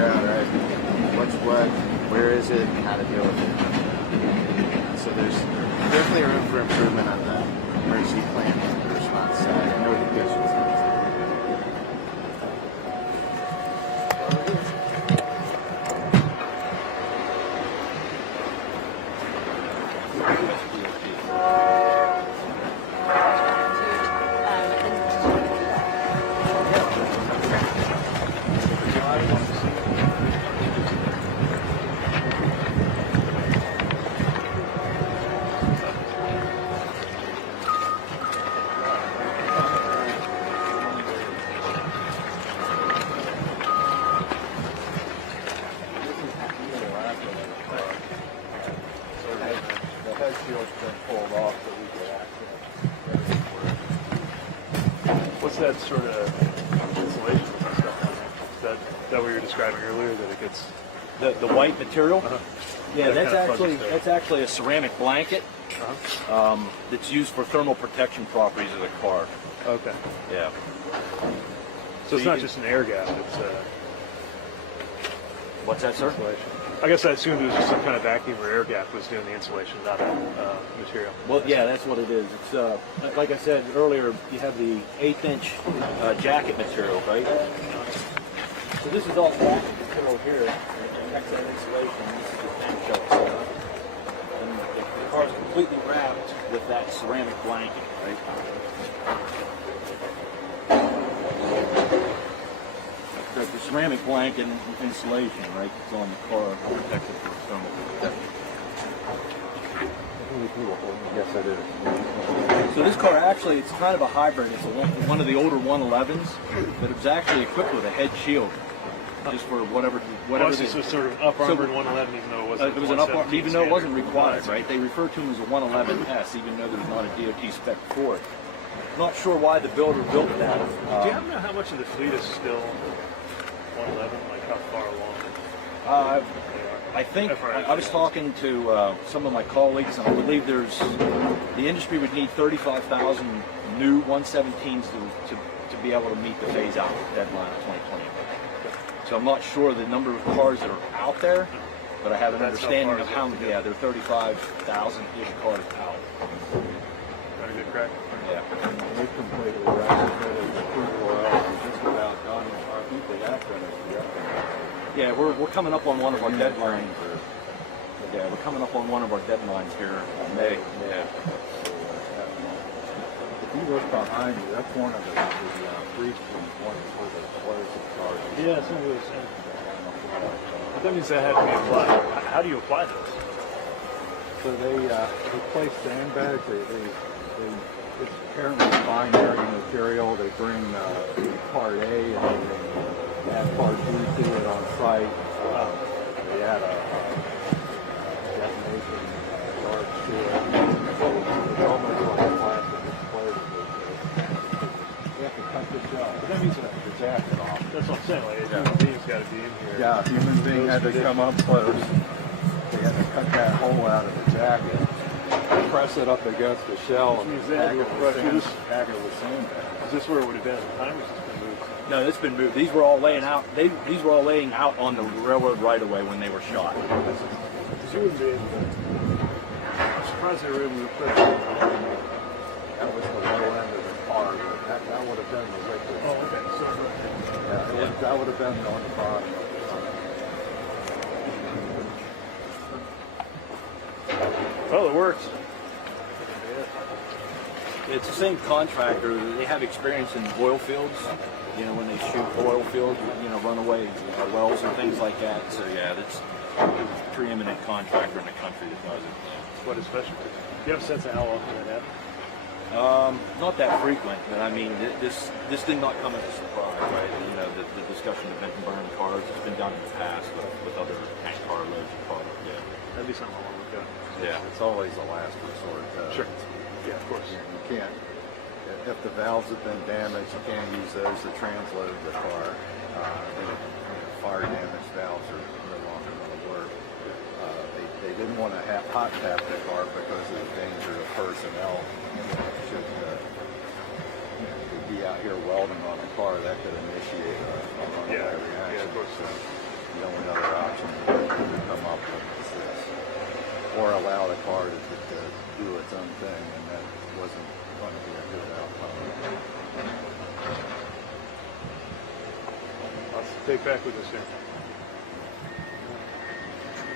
figure out, right, what's what, where is it, and how to deal with it. So there's definitely room for improvement on the emergency planning and response side and notification side. What's that sort of insulation stuff on there? Is that what you were describing earlier, that it gets... The white material? Yeah, That that's actually a ceramic blanket that's used for thermal protection properties of the car. Okay. Yeah. So it's not just an air gap, it's What's that, sir? insulation. I guess I assumed it was just some kind of vacuum or air gap was doing the insulation, not a material. Well, yeah, that's what it is. It's like I said earlier, you have the 1/8-inch jacket material, right? So this is all jacket material here. That's that insulation. This is the thin shell setup. And the car is completely wrapped with that ceramic blanket, right? The ceramic blanket insulation, right? It's on the car, protected from thermal protection. Yes, I do. So this car actually, it's kind of a hybrid. It's one of the older 111s, but it was actually equipped with a head shield, just for whatever. This was sort of up armored 111, even though it wasn't. It was an up armored, even though it wasn't required, right? They refer to them as a 111S, even though there's not a DOT spec for it. Not sure why the builder built that. Do you happen to know how much of the fleet is still 111? Like how far along? I think I was talking to some of my colleagues, and I believe the industry would need 35,000 new 117s to be able to meet the phase-out deadline of 2020. So I'm not sure the number of cars that are out there, but I have an understanding of how many. Yeah, there are 35,000-ish cars out. Very good crack. Yeah. They completely retrofitted the Cooper just about done. I think they have finished. Yeah, we're coming up on one of our deadlines. Yeah, we're coming up on one of our deadlines here in May. Yeah. If you look behind you, that's one of the breach ones for the explosive charges. Yeah, that's what I was saying. But that means that had to be applied. How do you apply those? So they place sandbags. It's apparently binary material. They bring part A and they add part B to it on site. They add a detonation charge to it. It's almost like a plastic explosive. You have to cut the shell. But that means you have to jacket off. That's what I'm saying. Like a human being's got to be in here. Yeah, a human being had to come up close. They had to cut that hole out of the jacket, press it up against the shell, and pack it with sandbags. Is this where it would have been at the time? Or has this been moved? No, it's been moved. These were all laying out. These were all laying out on the railroad right away when they were shot. Because you wouldn't be able to. I'm surprised they were able to put it. That was the low end of the car. That would have been the liquid. Oh, okay. So, Yeah, that would have been on the bottom. well, it works. It's the same contractor. They have experience in oil fields. You know, when they shoot oil fields, runaway wells and things like that. So yeah, that's a preeminent contractor in the country that does it. What is specialty? Do you have a sense of how often that happens? Not that frequent, but I mean, this did not come as a surprise, right? You know, the discussion of vent and burn cars has been done in the past with other tank car loads of product. Yeah, That'd be something I want to look at. yeah. It's always a last resort. Sure. Yeah, of course. You can't, if the valves have been damaged, you can't use those to transload the car. Fire damaged valves are no longer going to work. They didn't want to hot tap the car because of the danger of personnel. Should be out here welding on a car, that could initiate a runaway reaction. Yeah, of course. So you allow the car to do its own thing, and that wasn't going to be a good outcome. Lots to take back with us here.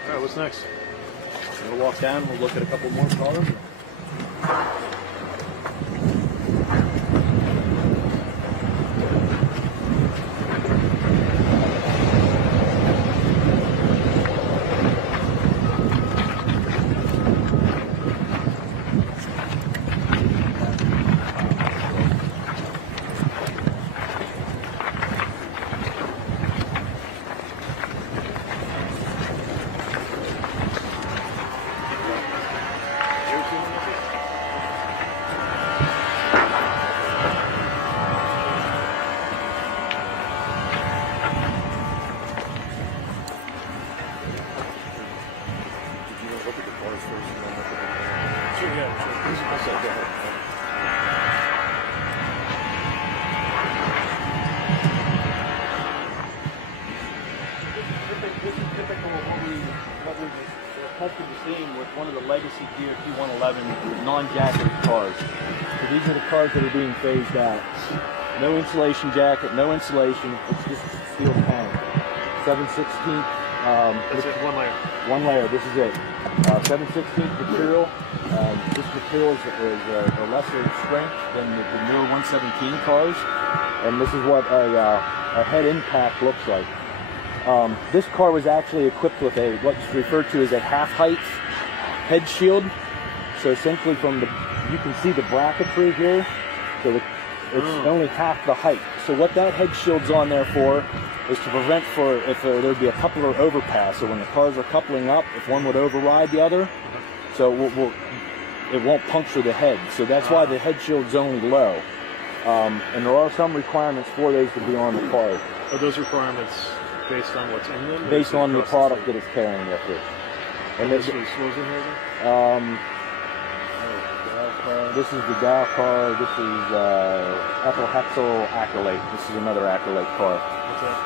All right, what's next? We'll walk down. We'll look at a couple more cars. With one of the legacy DOT 111 non-jacketed cars. So these are the cars that are being phased out. No insulation jacket, no insulation. It's just steel tank. 7/16. That's it, one layer. One layer. This is it. 7/16 material. This material is a lesser strength than the newer 117 cars, and this is what a head impact looks like. This car was actually equipped with what's referred to as a half-height head shield. So essentially you can see the bracketry here. So it's only half the height. So what that head shield's on there for is to prevent if there'd be a coupler overpass. So when the cars are coupling up, if one would override the other, so it won't puncture the head. So that's why the head shield's only low. And there are some requirements for those to be on the car. Are those requirements based on what's in them? Based on the product that it's carrying with it. And this was in here then? This is the Dow car. This is ethyl hexyl acrylate. This is another acrylate car. What's that?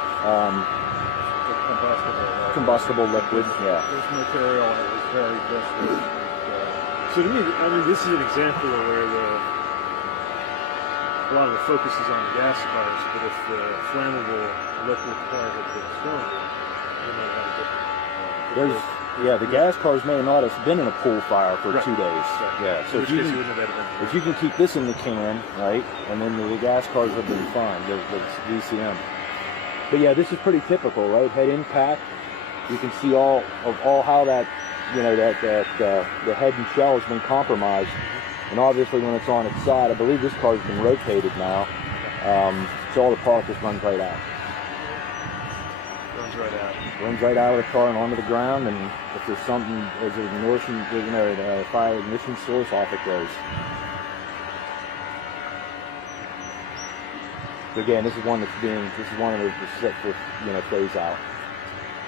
Combustible liquid, yeah. This material is very viscous. So to me, I mean, this is an example of where a lot of the focus is on gas cars, but if the flammable liquid car had been stronger, you might have a different. The gas cars may not have been in a pool fire for 2 days. Right. Yeah, so if you can keep this in the can, right, and then the gas cars have been fine, the VCM. But yeah, this is pretty typical, right? Head impact. You can see all how that, the head and shell has been compromised. And obviously when it's on its side, I believe this car's been rotated now, so all the product just runs right out. Runs right out of the car and onto the ground, and if there's something, there's an ignition, a fire ignition source, off it goes. So again, this is one that's set for, phase out.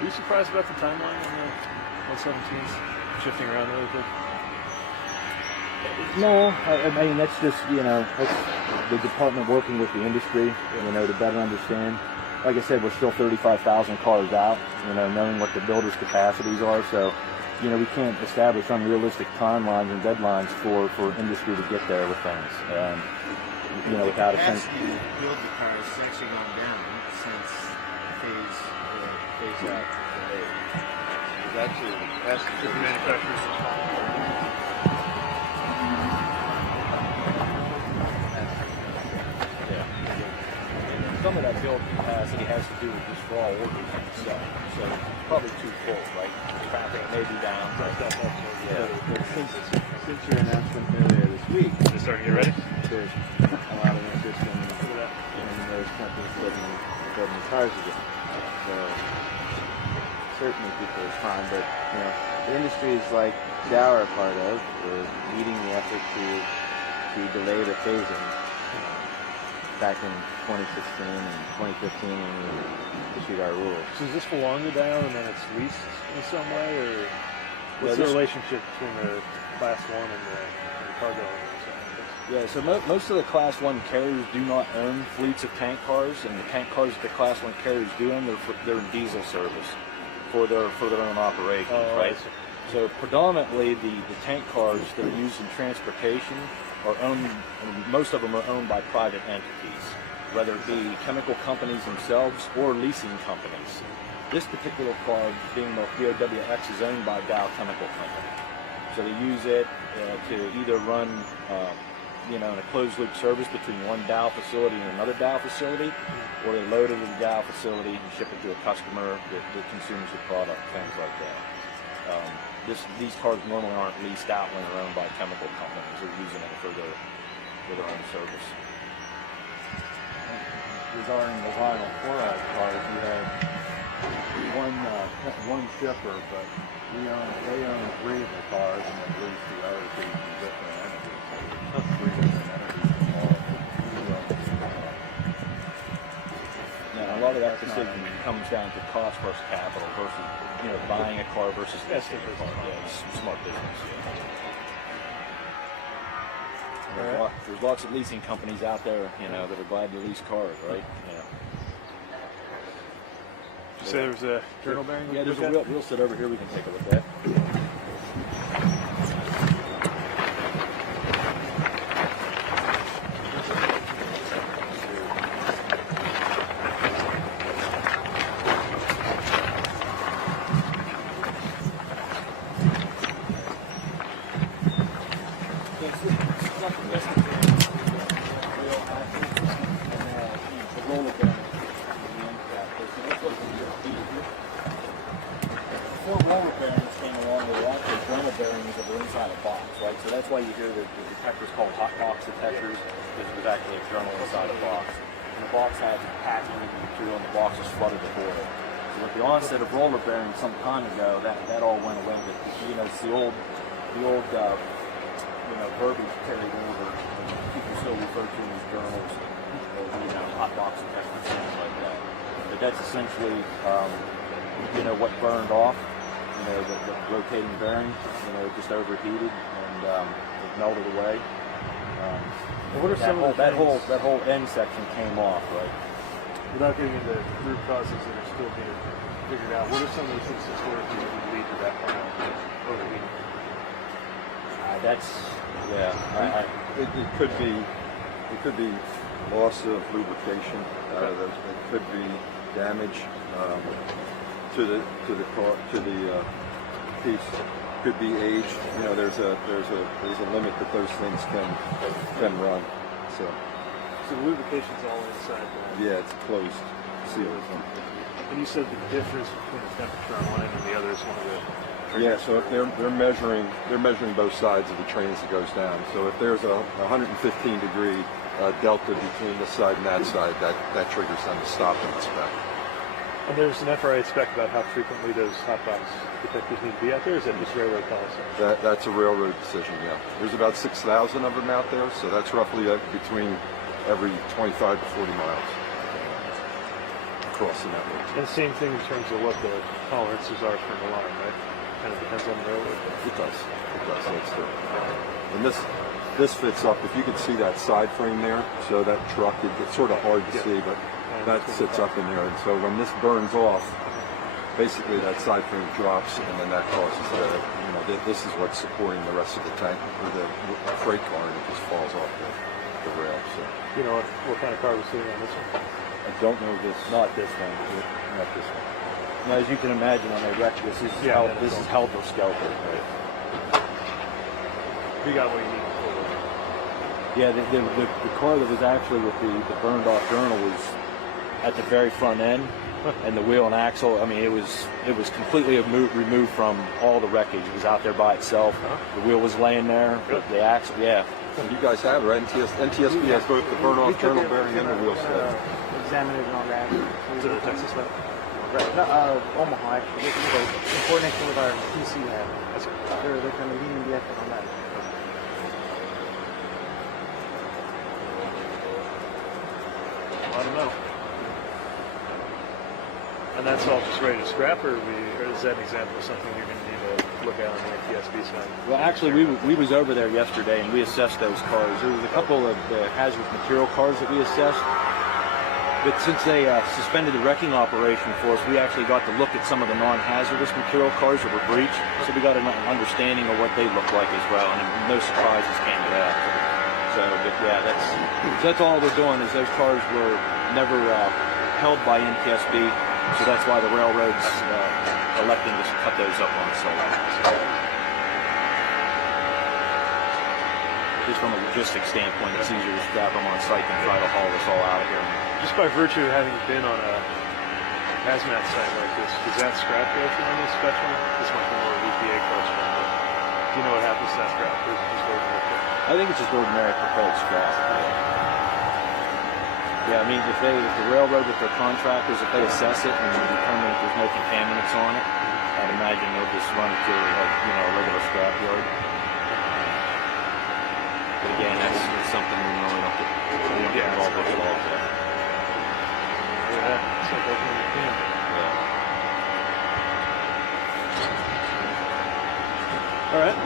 Are you surprised about the timeline on the 117s shifting around a little bit? No, I mean, that's just, that's the department working with the industry, to better understand. Like I said, we're still 35,000 cars out, knowing what the builders' capacities are. So, we can't establish unrealistic timelines and deadlines for industry to get there with things. Without a sense. The capacity to build the cars has actually gone down since phase out. It's actually the capacity The manufacturers. Some of that build capacity has to do with just raw orders and stuff. So probably too full, right? Traffic may be down. Since your announcement earlier this week, Just starting to get ready? there's a lot of interest in those companies building cars again. So certainly people respond, but the industry is like Dow are a part of, leading the effort to delay the phasing. Back in 2016 and 2015 when we issued our rules. So does this belong to Dow and then it's leased in some way, or what's the relationship between the Class 1 and the cargo owners? Yeah, so most of the Class 1 carriers do not own fleets of tank cars, and the tank cars that the Class 1 carriers do own, they're in diesel service for their own operations, right? So predominantly the tank cars that are used in transportation are owned, most of them are owned by private entities, whether it be chemical companies themselves or leasing companies. This particular car, being the BOWX, is owned by Dow Chemical Company. So they use it to either run in a closed-loop service between one Dow facility and another Dow facility, or they load it at the Dow facility and ship it to a customer that consumes the product, things like that. These cars normally aren't leased out when they're owned by chemical companies. They're using it for their own service. Regarding the vinyl chloride cars, you had one shipper, but they own 3 of the cars, and they lease the other 2 from different entities. 3 different entities. Now, a lot of that decision comes down to cost versus capital versus buying a car versus leasing a car. Yeah, it's smart business. Yeah. There's lots of leasing companies out there, that are glad to lease cars, right? Did you say there was a journal bearing? Yeah, there's a wheel. We'll sit over here. We can take a look at. Before roller bearings came along, there were actually journal bearings that were inside a box, right? So that's why you hear the detectors called hot box detectors, because it was actually a journal inside a box. And the box had packing material, and the box was flooded with oil. So with the onset of roller bearings some time ago, that all went away. But it's the old verbiage carried over. People still refer to them as journals, or hot box detectors, things like that. But that's essentially what burned off. The rotating bearing, just overheated and it melted away. What are some of that whole end section came off, right? Without getting into root causes that are still being figured out, what are some of the things historically that would lead to that kind of overheating? It could be loss of lubrication. It could be damage to the piece. Could be age. There's a limit that those things can run. So the lubrication's all inside the... Yeah, it's closed. Sealed. And you said the difference between the temperature on one end and the other is one of the... Yeah, so if they're measuring both sides of the train as it goes down. So if there's a 115-degree delta between this side and that side, that triggers them to stop and inspect. And there's an FRA spec about how frequently those hot box detectors need to be out there, or is that just railroad policy? That's a railroad decision, yeah. There's about 6,000 of them out there, so that's roughly between every 25 to 40 miles across the network. And the same thing in terms of what the tolerances are for an alarm, right? Kind of depends on the railroad. It does. That's true. And this fits up. If you could see that side frame there, so that truck, it's sort of hard to see, but that sits up in there. And so when this burns off, basically that side frame drops, and then that causes this is what's supporting the rest of the tank, or the freight car, and it just falls off the rail. So. You know what kind of car was sitting on this one? I don't know this. Not this one. Not this one. Now, as you can imagine, when they wrecked this, this is helter skelter. Right? You got what you need. Yeah, the car that was actually with the burned off journal was at the very front end, and the wheel and axle. I mean, it was completely removed from all the wreckage. It was out there by itself. The wheel was laying there, but the axle, yeah. You guys have it, right? NTSB has both the burn off journal bearing and the wheel set. Examine it on that. Is it a Texas lab? Right. Omaha, actually. In coordination with our PC lab. They're kind of leading the effort on that. A lot of metal. And that's all just ready to scrap, or is that an example of something you're going to need to look at on the NTSB side? Well, actually, we was over there yesterday, and we assessed those cars. There was a couple of the hazardous material cars that we assessed. But since they suspended the wrecking operation for us, we actually got to look at some of the non-hazardous material cars that were breached. So we got an understanding of what they look like as well, and no surprises came to that. So, but yeah, that's all they're doing is those cars were never held by NTSB, so that's why the railroad's electing to cut those up on site. Just from a logistics standpoint, it's easier to scrap them on site than try to haul this all out of here. Just by virtue of having been on a hazmat site like this, does that scrap go through any special? This might be more of an EPA question, but do you know what happens to that scrap? Or is it just ordinary? I think it's just ordinary prepared scrap. Yeah, I mean, if the railroad with their contractors, if they assess it and determine that there's no contaminants on it, I'd imagine they'll just run it to a regular scrap yard. But again, that's something we really don't get involved with at all. Yeah, it's like opening a can. Yeah. All right.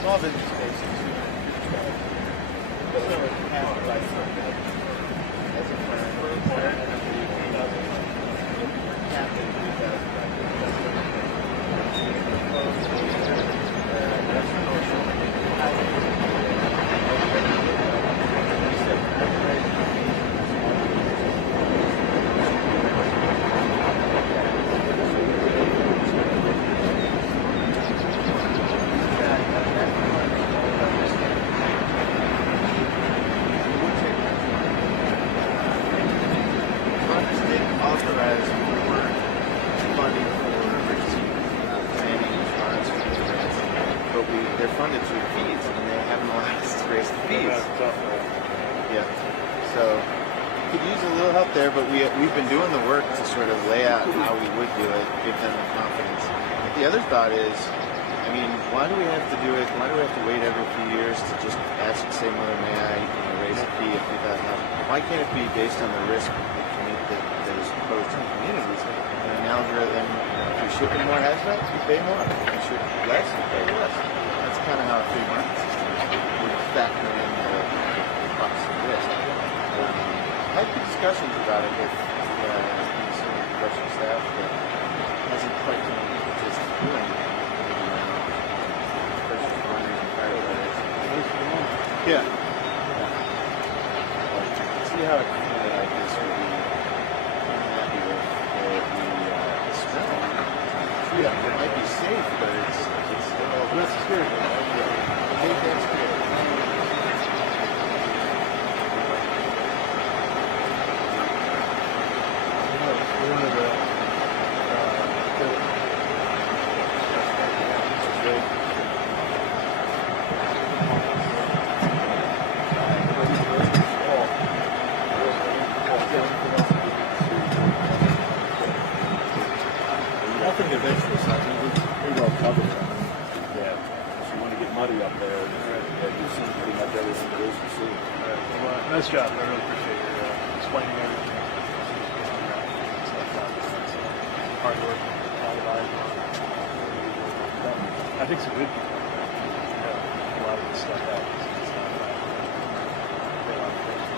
Small business spaces. Doesn't really have to buy something. As a they're funded through the fees, and they haven't allowed us to raise the fees. That's tough, right? Yeah. So could use a little help there, but we've been doing the work to sort of lay out how we would do it, give them the confidence. But the other thought is, I mean, why do we have to do it? Why do we have to wait every few years to just ask, say, Mother, may I raise a fee of $2,000? Why can't it be based on the risk that is posed to the communities? And an algorithm, if you're shipping more hazmat, you pay more. If you ship less, you pay less. That's kind of how a free market system would factor in the cost of risk. I had good discussions about it with some of the production staff that hasn't quite been just doing purchase orders and firefighters. Yeah. See how a community like this would be happy with the smell. Yeah, it might be safe, but it's still less scary. I think that's good. nothing of interest. I mean, it's pretty well covered. I mean, yeah. If you want to get muddy up there, you've seen pretty much everything there is to see. All right. Well, nice job. I really appreciate your explaining everything. Hard work, all the eyes on. I think it's a good thing. A lot of this stuff out. It's not bad. There are a lot of questions.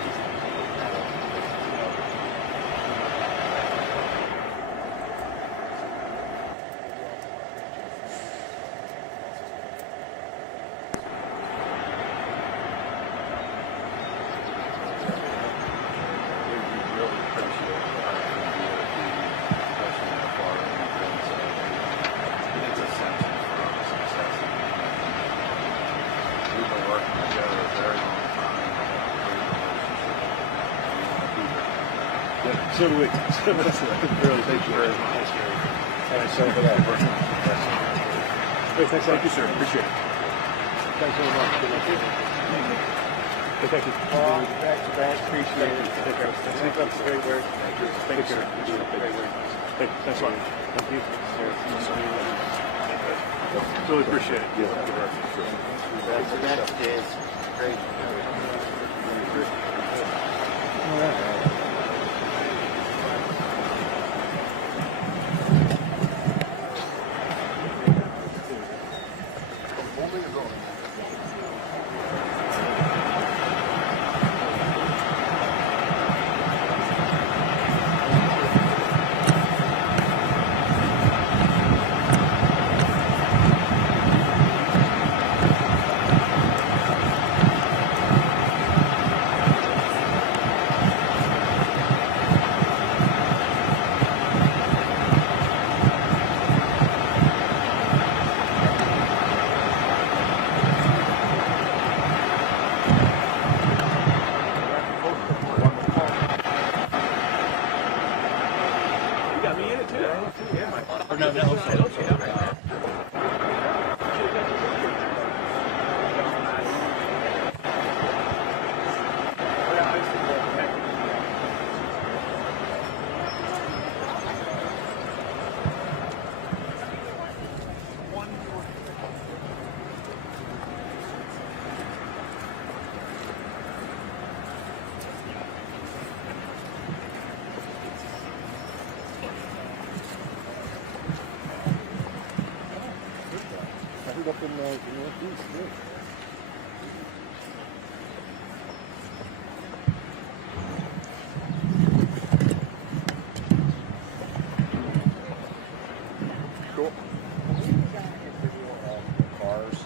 So do we. Really, thank you very much. Thanks for that. Thanks, thank you, sir. Appreciate it. Thanks very much. Good luck. Thank you. Thanks, appreciate it. Take care. Keep up the great work. Thank you, sir. Great work. Thanks a lot. Thank you. Really appreciate it. That is great. All right. Up in the northeast, yeah. Cool.